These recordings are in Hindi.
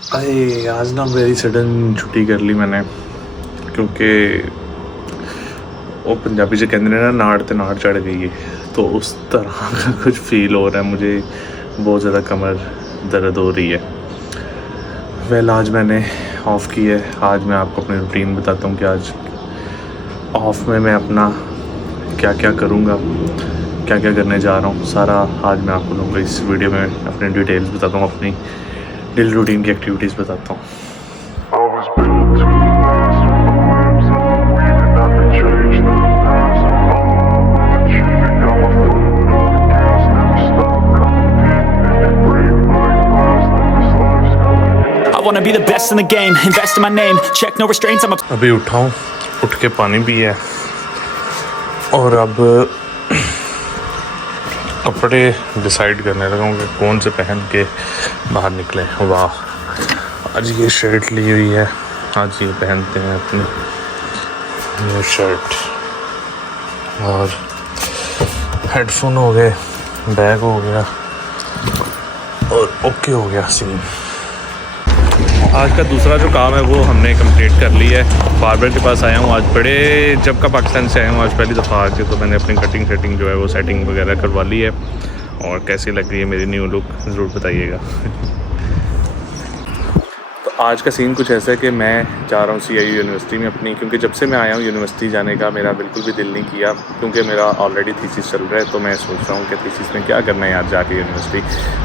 अरे आज ना वेरी सडन छुट्टी कर ली मैंने, क्योंकि वो पंजाबी से कहते हैं ना, नाड़ ते नाड़ चढ़ गई है। तो उस तरह का कुछ फील हो रहा है मुझे, बहुत ज़्यादा कमर दर्द हो रही है। वेल आज मैंने ऑफ़ की है। आज मैं आपको अपनी रूटीन बताता हूँ कि आज ऑफ़ में मैं अपना क्या क्या करूँगा, क्या क्या करने जा रहा हूँ, सारा आज मैं आपको दूँगा। इस वीडियो में अपने डिटेल्स बताता हूँ, अपनी डेली रूटीन की एक्टिविटीज़ बताता हूँ। I wanna be the best in the game, invest in my name, check no restraints, I'm a... अभी उठा हूँ, उठ के पानी पिया और अब कपड़े डिसाइड करने लगा हूँ कि कौन से पहन के बाहर निकले। वाह, आज ये शर्ट ली हुई है, आज ये पहनते हैं अपनी न्यू शर्ट। और हेडफोन हो गए, बैग हो गया और ओके हो गया सीन। आज का दूसरा जो काम है वो हमने कंप्लीट कर लिया है। बार्बर के पास आया हूँ आज, बड़े जब का पाकिस्तान से आया हूँ आज पहली दफ़ा आके, तो मैंने अपनी कटिंग सेटिंग जो है वो सेटिंग वगैरह करवा ली है। और कैसी लग रही है मेरी न्यू लुक ज़रूर बताइएगा। तो आज का सीन कुछ ऐसा है कि मैं जा रहा हूँ CIU यूनिवर्सिटी में अपनी, क्योंकि जब से मैं आया हूँ यूनिवर्सिटी जाने का मेरा बिल्कुल भी दिल नहीं किया, क्योंकि मेरा ऑलरेडी थीसिस चल रहा है। तो मैं सोच रहा हूँ कि थीसिस में क्या करना है यार, जाके यूनिवर्सिटी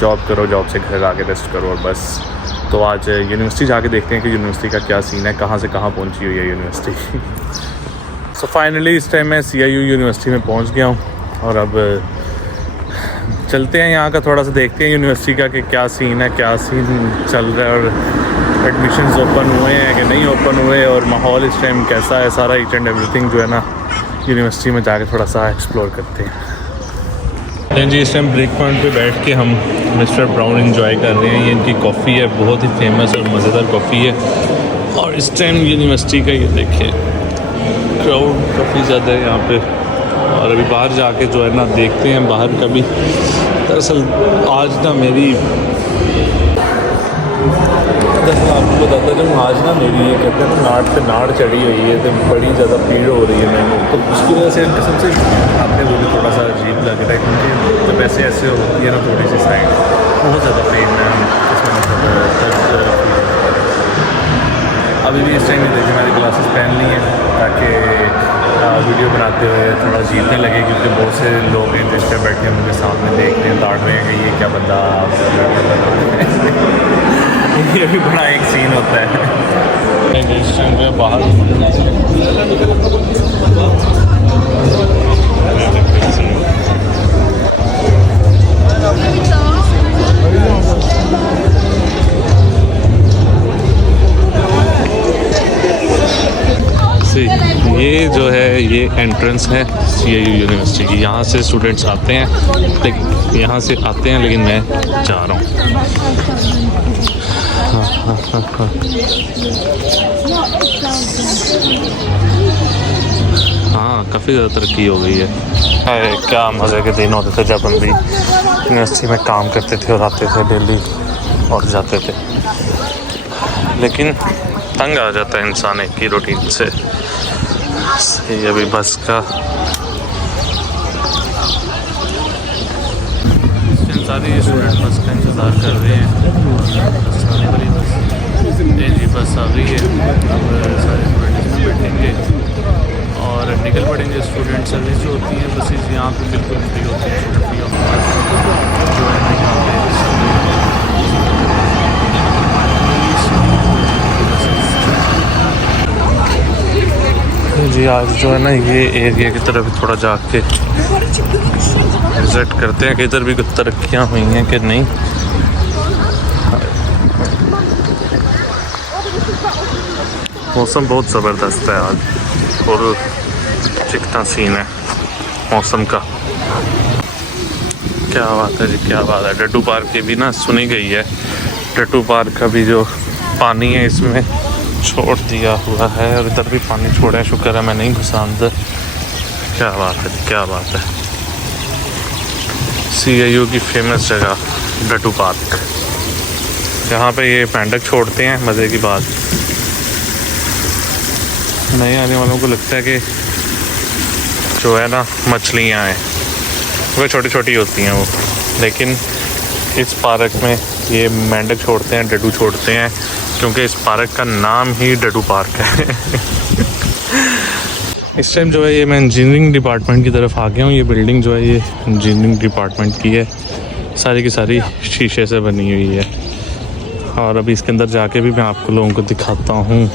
जॉब करो, जॉब से घर आके रेस्ट करो और बस। तो आज यूनिवर्सिटी जाके देखते हैं कि यूनिवर्सिटी का क्या सीन है, कहाँ से कहाँ पहुँची हुई है यूनिवर्सिटी। सो फाइनली इस टाइम मैं CIU यूनिवर्सिटी में पहुँच गया हूँ और अब चलते हैं यहाँ का थोड़ा सा देखते हैं यूनिवर्सिटी का कि क्या सीन है, क्या सीन चल रहा है और एडमिशन्स ओपन हुए हैं कि नहीं ओपन हुए और माहौल इस टाइम कैसा है। सारा ईच एंड एवरीथिंग जो है ना यूनिवर्सिटी में जाके थोड़ा सा एक्सप्लोर करते हैं। जी इस टाइम ब्रेक पॉइंट पे बैठ के हम मिस्टर ब्राउन एंजॉय कर रहे हैं। ये इनकी कॉफ़ी है, बहुत ही फेमस और मज़ेदार कॉफ़ी है। और इस टाइम यूनिवर्सिटी का ये देखिए क्राउड काफ़ी ज़्यादा है यहाँ पे। और अभी बाहर जाके जो है ना देखते हैं बाहर का भी। दरअसल आज ना मेरी आपको बताता हूँ, आज ना मेरी ये कहते हैं ना नाड़ पे नाड़ चढ़ी हुई है, तो बड़ी ज़्यादा पीड़ हो रही है मैंने। तो उसकी वजह से कसम से आपने वो भी थोड़ा सा अजीब लग रहा है, क्योंकि जब ऐसे होती है ना थोड़ी सी साइड, बहुत ज़्यादा पेन है इसमें, मतलब अभी भी इस टाइम में देखिए मैंने ग्लासेस पहन ली हैं ताकि वीडियो बनाते हुए थोड़ा अजीब नहीं लगे, क्योंकि बहुत से लोग हैं जिस पर बैठे मुझे सामने देख रहे हैं, ताड़ रहे हैं कि ये क्या बंदा ये भी बड़ा एक सीन होता है। जिस टाइम पे बाहर ये जो है ये एंट्रेंस है CIU यूनिवर्सिटी की। यहाँ से स्टूडेंट्स आते हैं, लेकिन मैं जा रहा हूँ। हाँ काफ़ी ज़्यादा तरक्की हो गई है। अरे क्या मज़े के दिन होते थे जब हम भी यूनिवर्सिटी में काम करते थे और आते थे डेली और जाते थे, लेकिन तंग आ जाता है इंसान एक ही रूटीन से। ये अभी बस का सारे स्टूडेंट बस का इंतज़ार कर रहे हैं। जी बस आ गई है, अब सारे स्टूडेंट इसमें बैठेंगे और निकल पड़ेंगे। स्टूडेंट सर्विस जो होती है बसेज यहाँ पे बिल्कुल फ्री होती है, फ्री ऑफ कॉस्ट जो है ना यहाँ पे जी। आज जो है ना ये एरिया की तरफ थोड़ा जाके विज़िट करते हैं कि इधर भी कुछ तरक्कियाँ हुई हैं कि नहीं। मौसम बहुत ज़बरदस्त है आज और चिकना सीन है मौसम का। क्या बात है जी, क्या बात है। टैटू पार्क की भी ना सुनी गई है, टैटू पार्क का भी जो पानी है इसमें छोड़ दिया हुआ है और इधर भी पानी छोड़ा है। शुक्र है मैं नहीं घुसा अंदर। क्या बात है, क्या बात है। CIU की फेमस जगह टैटू पार्क। यहाँ पे ये मेंढक छोड़ते हैं। मज़े की बात, नए आने वालों को लगता है कि जो है ना मछलियाँ हैं, वो छोटी छोटी होती हैं वो, लेकिन इस पार्क में ये मेंढक छोड़ते हैं, डड्डू छोड़ते हैं, क्योंकि इस पार्क का नाम ही डड्डू पार्क है। इस टाइम जो है ये मैं इंजीनियरिंग डिपार्टमेंट की तरफ आ गया हूँ। ये बिल्डिंग जो है ये इंजीनियरिंग डिपार्टमेंट की है, सारी की सारी शीशे से बनी हुई है। और अभी इसके अंदर जाके भी मैं आपको लोगों को दिखाता हूँ।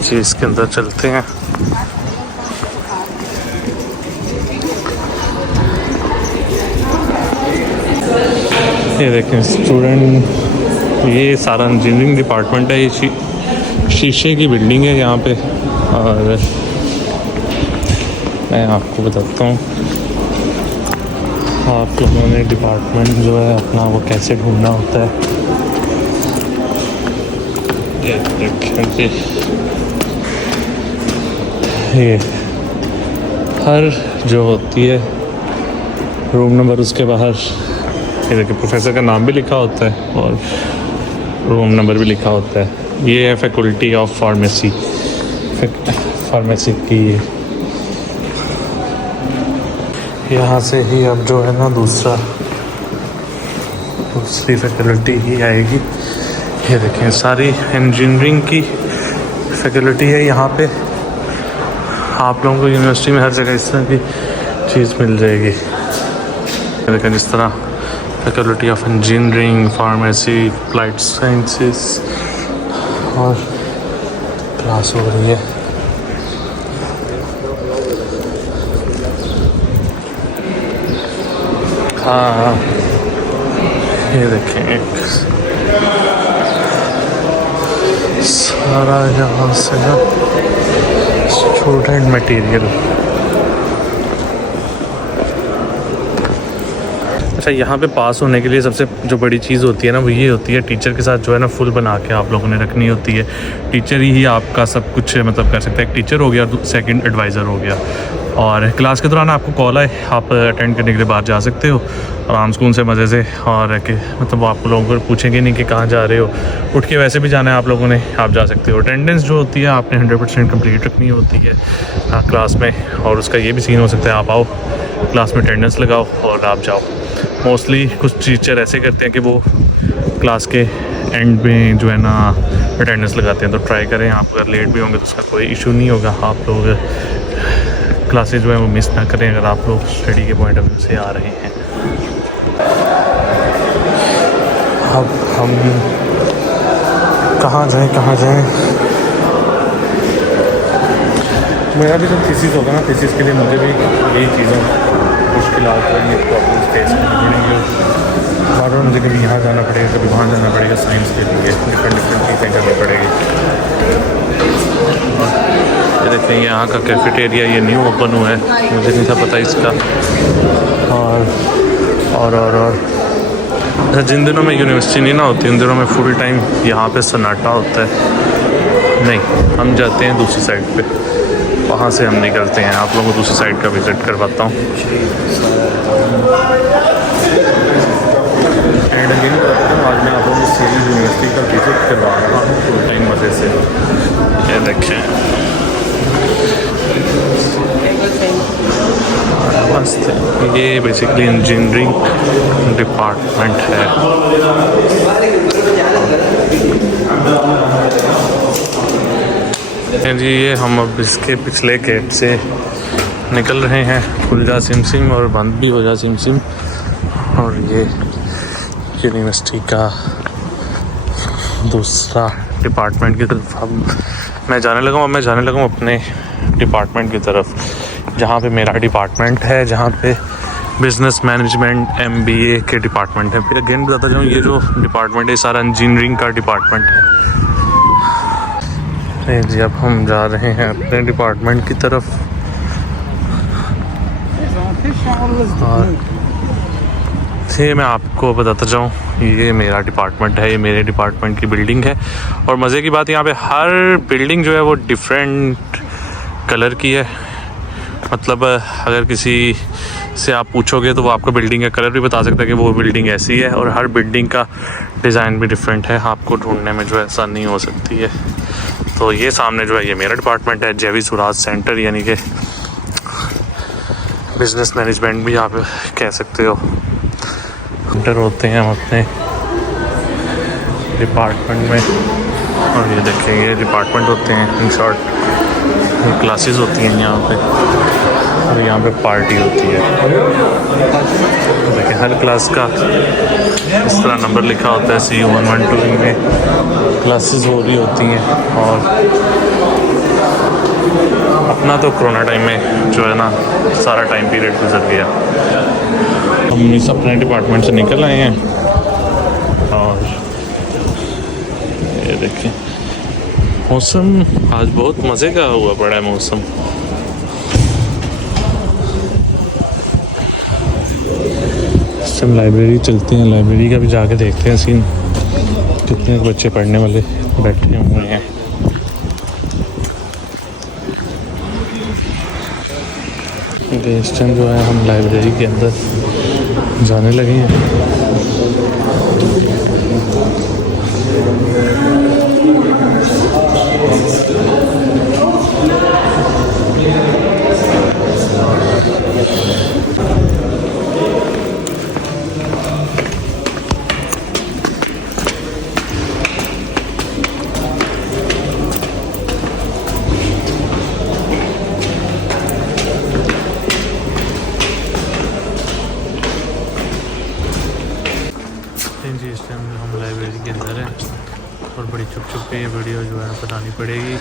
जी इसके अंदर चलते हैं। ये देखें स्टूडेंट, ये सारा इंजीनियरिंग डिपार्टमेंट है। ये शीशे की बिल्डिंग है यहाँ पे। और मैं आपको बताता हूँ आप लोगों ने डिपार्टमेंट जो है अपना वो कैसे ढूंढना होता है। ये देखें जी, ये हर जो होती है रूम नंबर, उसके बाहर ये देखिए प्रोफेसर का नाम भी लिखा होता है और रूम नंबर भी लिखा होता है। ये है फैकल्टी ऑफ फार्मेसी, फार्मेसी की। यहाँ से ही अब जो है ना दूसरी फैकल्टी ही आएगी। ये देखें सारी इंजीनियरिंग की फैकल्टी है यहाँ पे। आप लोगों को यूनिवर्सिटी में हर जगह इस तरह की चीज़ मिल जाएगी। देखें जिस तरह faculty of engineering, pharmacy, applied sciences और क्लास हो रही है। हाँ ये देखें एक सारा यहाँ से ना स्टूडेंट मटेरियल। अच्छा, यहाँ पे पास होने के लिए सबसे जो बड़ी चीज़ होती है ना वो ये होती है, टीचर के साथ जो है ना फुल बना के आप लोगों ने रखनी होती है। टीचर ही आपका सब कुछ मतलब कर सकता है। एक टीचर हो गया, सेकंड एडवाइज़र हो गया। और क्लास के दौरान आपको कॉल आए, आप अटेंड करने के लिए बाहर जा सकते हो आराम सुकून से मज़े से। और कि मतलब आप लोगों को पूछेंगे नहीं कि कहाँ जा रहे हो, उठ के वैसे भी जाना है आप लोगों ने, आप जा सकते हो। अटेंडेंस जो होती है आपने 100% कंप्लीट रखनी होती है क्लास में। और उसका ये भी सीन हो सकता है आप आओ क्लास में अटेंडेंस लगाओ और आप जाओ। मोस्टली कुछ टीचर ऐसे करते हैं कि वो क्लास के एंड में जो है ना अटेंडेंस लगाते हैं। तो ट्राई करें, आप अगर लेट भी होंगे तो उसका कोई इशू नहीं होगा। आप लोग क्लासेज जो है वो मिस ना करें अगर आप लोग स्टडी के पॉइंट ऑफ व्यू से आ रहे हैं। अब हम कहाँ जाएं? मेरा भी जब थीसिस होगा ना, थीसिस के लिए मुझे भी यही चीज़ें मुश्किलात होंगी, प्रॉब्लम फेस करनी पड़ेंगी। बार बार मुझे कभी यहाँ जाना पड़ेगा, कभी वहाँ जाना पड़ेगा साइंस के लिए, डिफरेंट चीज़ें करनी पड़ेगी। ये देखें यहाँ का कैफेटेरिया, ये न्यू ओपन हुआ है, मुझे नहीं था पता इसका। और अच्छा, जिन दिनों में यूनिवर्सिटी नहीं ना होती उन दिनों में फुल टाइम यहाँ पे सन्नाटा होता है। नहीं, हम जाते हैं दूसरी साइड पे, वहाँ से हम निकलते हैं, आप लोगों को दूसरी साइड का विज़िट करवाता हूँ। एंड अगेन आज मैं आप लोगों को सीरी यूनिवर्सिटी का विज़िट करवा रहा हूँ फुल टाइम मज़े से। ये देखें मस्त, ये बेसिकली इंजीनियरिंग डिपार्टमेंट है। जी ये हम अब इसके पिछले गेट से निकल रहे हैं, खुल जा सिम सिम और बंद भी हो जा सिम सिम। और ये यूनिवर्सिटी का दूसरा डिपार्टमेंट की तरफ हम मैं जाने लगा हूँ अपने डिपार्टमेंट की तरफ, जहाँ पे मेरा डिपार्टमेंट है, जहाँ पे बिज़नेस मैनेजमेंट MBA के डिपार्टमेंट है। फिर अगेन बताता जाऊँ, ये जो डिपार्टमेंट है सारा इंजीनियरिंग का डिपार्टमेंट है। जी अब हम जा रहे हैं अपने डिपार्टमेंट की तरफ। और ये मैं आपको बताता जाऊँ, ये मेरा डिपार्टमेंट है, ये मेरे डिपार्टमेंट की बिल्डिंग है। और मज़े की बात यहाँ पे हर बिल्डिंग जो है वो डिफरेंट कलर की है। मतलब अगर किसी से आप पूछोगे तो वो आपको बिल्डिंग का कलर भी बता सकता है कि वो बिल्डिंग ऐसी है, और हर बिल्डिंग का डिज़ाइन भी डिफरेंट है, आपको ढूंढने में जो है आसानी हो सकती है। तो ये सामने जो है ये मेरा डिपार्टमेंट है, जेवी सुराज सेंटर, यानी कि बिज़नेस मैनेजमेंट भी आप कह सकते हो। सेंटर होते हैं हम अपने डिपार्टमेंट में, और ये देखिए ये डिपार्टमेंट होते हैं, इन शॉर्ट ये क्लासेस होती हैं यहाँ पे, और यहाँ पे पार्टी होती है। देखिए हर क्लास का इस तरह नंबर लिखा होता है, CU 1 1 2 में क्लासेस हो रही होती हैं। और अपना तो कोरोना टाइम में जो है ना सारा टाइम पीरियड गुजर गया। हम इस अपने डिपार्टमेंट से निकल आए हैं, और ये देखिए मौसम आज बहुत मज़े का हुआ पड़ा है मौसम। इस टाइम लाइब्रेरी चलते हैं, लाइब्रेरी का भी जाके देखते हैं सीन, कितने बच्चे पढ़ने वाले बैठे हुए हैं। इस टाइम जो है हम लाइब्रेरी के अंदर जाने लगे हैं। जी इस टाइम हम लाइब्रेरी के अंदर हैं, और बड़ी चुप चुप के ये वीडियो जो है बनानी पड़ेगी,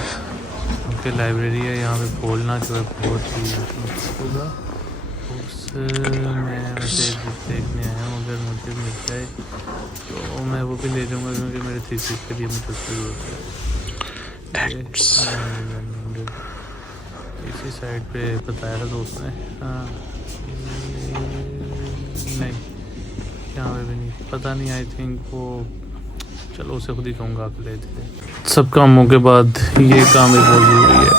क्योंकि लाइब्रेरी है यहाँ पे बोलना जो है बहुत ही होगा। बुक्स मैं वैसे एक बुक देखने आया हूँ, अगर मुझे मिल जाए तो मैं वो भी ले जाऊँगा, क्योंकि मेरे थीसिस के लिए मुझे उसकी ज़रूरत है। इसी साइड पे बताया था दोस्त ने। हाँ नहीं यहाँ पे भी नहीं, पता नहीं, आई थिंक वो, चलो उसे खुद ही कहूँगा आप ले थे। सब कामों के बाद ये काम भी बहुत ज़रूरी है।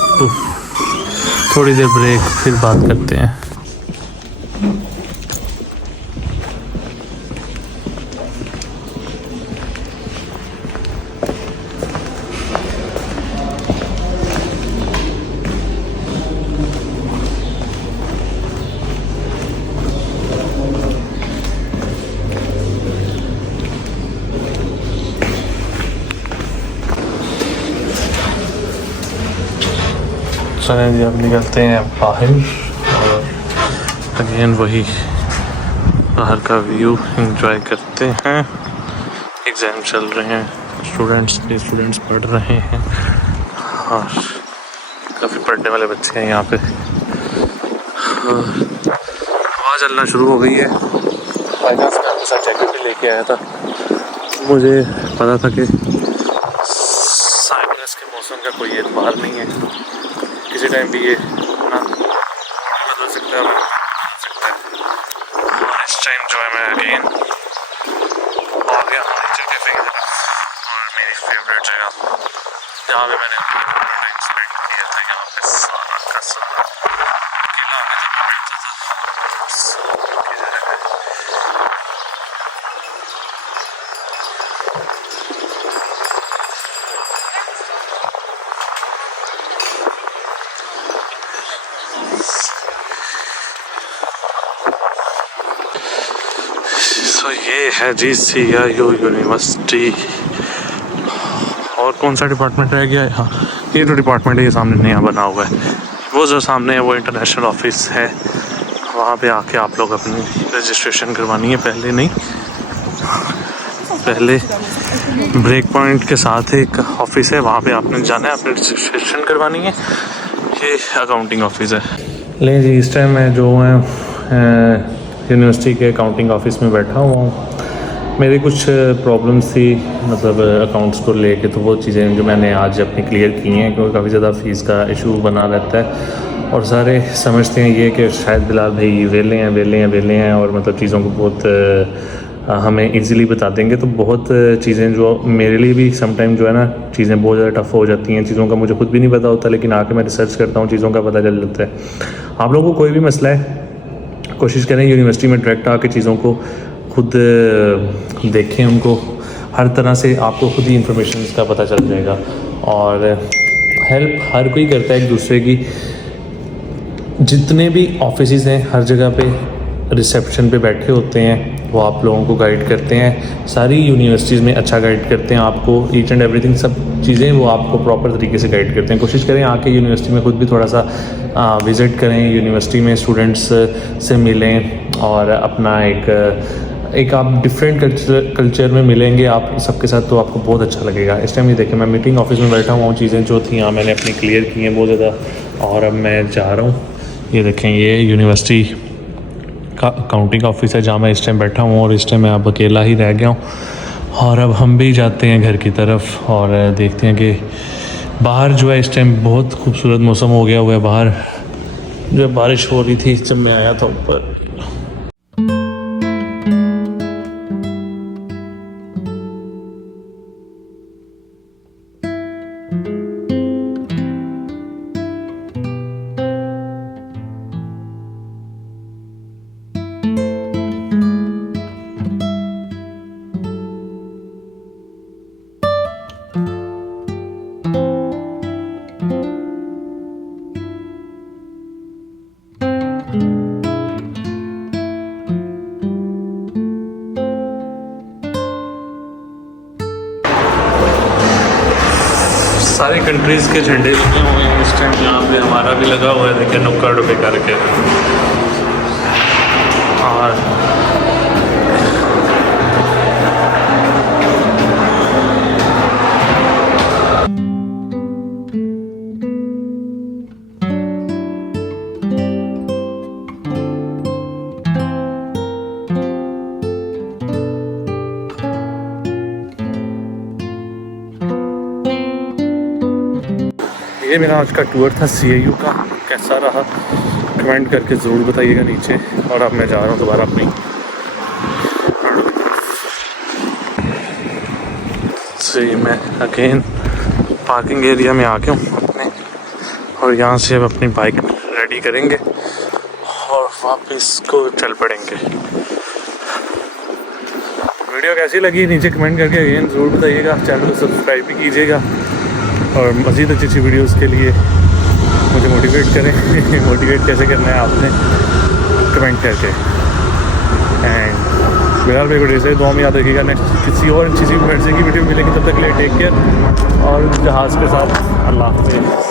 थोड़ी देर ब्रेक, फिर बात करते हैं। चलें जी अब निकलते हैं बाहर, और अगेन वही बाहर का व्यू एंजॉय करते हैं। एग्ज़ाम चल रहे हैं, स्टूडेंट्स पढ़ रहे हैं, और काफ़ी पढ़ने वाले बच्चे हैं यहाँ पे। हवा चलना शुरू हो गई है। फाइनेंस में अपने साथ जैकेट भी लेके आया था, मुझे पता था कि साइप्रस के मौसम का कोई एतबार नहीं है, किसी टाइम भी ये ना बदल सकता है, और इस टाइम जो है मैं अगेन आ गया हूँ नेचर कैफे की तरफ, और मेरी फेवरेट जगह जहाँ पे मैंने टाइम स्पेंड किया था, यहाँ पे सारा का सारा किला में जब मैं बैठता था, सुकून की जगह है। तो ये है GCIU यूनिवर्सिटी। और कौन सा डिपार्टमेंट रह गया है? हाँ ये जो डिपार्टमेंट है ये सामने नया बना हुआ है, वो जो सामने है वो इंटरनेशनल ऑफिस है। वहाँ पे आके आप लोग अपनी रजिस्ट्रेशन करवानी है, पहले नहीं, पहले ब्रेक पॉइंट के साथ एक ऑफिस है, वहाँ पे आपने जाना है, अपनी रजिस्ट्रेशन करवानी है। ये अकाउंटिंग ऑफिस है। ले जी इस टाइम मैं जो है यूनिवर्सिटी के अकाउंटिंग ऑफिस में बैठा हुआ हूँ। मेरी कुछ प्रॉब्लम्स थी, मतलब अकाउंट्स को लेके, तो वो चीज़ें जो मैंने आज अपनी क्लियर की हैं, क्योंकि काफ़ी ज़्यादा फ़ीस का इशू बना रहता है, और सारे समझते हैं ये कि शायद बिलाल भाई वेले हैं, और मतलब चीज़ों को बहुत हमें इजीली बता देंगे। तो बहुत चीज़ें जो मेरे लिए भी समटाइम जो है ना चीज़ें बहुत ज़्यादा टफ हो जाती हैं, चीज़ों का मुझे खुद भी नहीं पता होता, लेकिन आके मैं रिसर्च करता हूँ, चीज़ों का पता चल जाता है। आप लोगों को कोई भी मसला है, कोशिश करें यूनिवर्सिटी में डायरेक्ट आके चीज़ों को खुद देखें, उनको हर तरह से आपको खुद ही इंफॉर्मेशन का पता चल जाएगा। और हेल्प हर कोई करता है एक दूसरे की। जितने भी ऑफिसेज हैं हर जगह पे रिसेप्शन पे बैठे होते हैं, वो आप लोगों को गाइड करते हैं। सारी यूनिवर्सिटीज़ में अच्छा गाइड करते हैं आपको, ईच एंड एवरीथिंग सब चीज़ें वो आपको प्रॉपर तरीके से गाइड करते हैं। कोशिश करें आके यूनिवर्सिटी में खुद भी थोड़ा सा विज़िट करें, यूनिवर्सिटी में स्टूडेंट्स से मिलें और अपना एक आप डिफरेंट कल्चर में मिलेंगे आप सबके साथ, तो आपको बहुत अच्छा लगेगा। इस टाइम ये देखें मैं मीटिंग ऑफिस में बैठा हुआ हूँ, चीज़ें जो थी यहाँ मैंने अपनी क्लियर की हैं बहुत ज़्यादा, और अब मैं जा रहा हूँ। ये देखें ये यूनिवर्सिटी का अकाउंटिंग ऑफिस है जहाँ मैं इस टाइम बैठा हूँ, और इस टाइम मैं अब अकेला ही रह गया हूँ। और अब हम भी जाते हैं घर की तरफ और देखते हैं कि बाहर जो है इस टाइम बहुत खूबसूरत मौसम हो गया हुआ है। बाहर जो है बारिश हो रही थी जब मैं आया था ऊपर। सारी कंट्रीज़ के झंडे लगे हुए हैं इस टाइम, यहाँ पे हमारा भी लगा हुआ है, देखिए नुक्कड़ पे करके। और ये मेरा आज का टूर था CIU का, कैसा रहा कमेंट करके ज़रूर बताइएगा नीचे। और अब मैं जा रहा हूँ दोबारा अपनी से मैं अगेन पार्किंग एरिया में आ गया हूँ अपने, और यहाँ से अब अपनी बाइक रेडी करेंगे और वापस को चल पड़ेंगे। वीडियो कैसी लगी नीचे कमेंट करके अगेन ज़रूर बताइएगा, चैनल को सब्सक्राइब भी कीजिएगा, और मज़ीद अच्छी वीडियोस के लिए मुझे मोटिवेट करें। मोटिवेट कैसे करना है आपने कमेंट करके। एंड फिलहाल मेरे को ढेर सारी दुआ में याद रखिएगा। नेक्स्ट किसी और अच्छी सी की वीडियो मिलेगी, तब तक के लिए टेक केयर, और जहाज़ के साथ अल्लाह हाफ़िज़।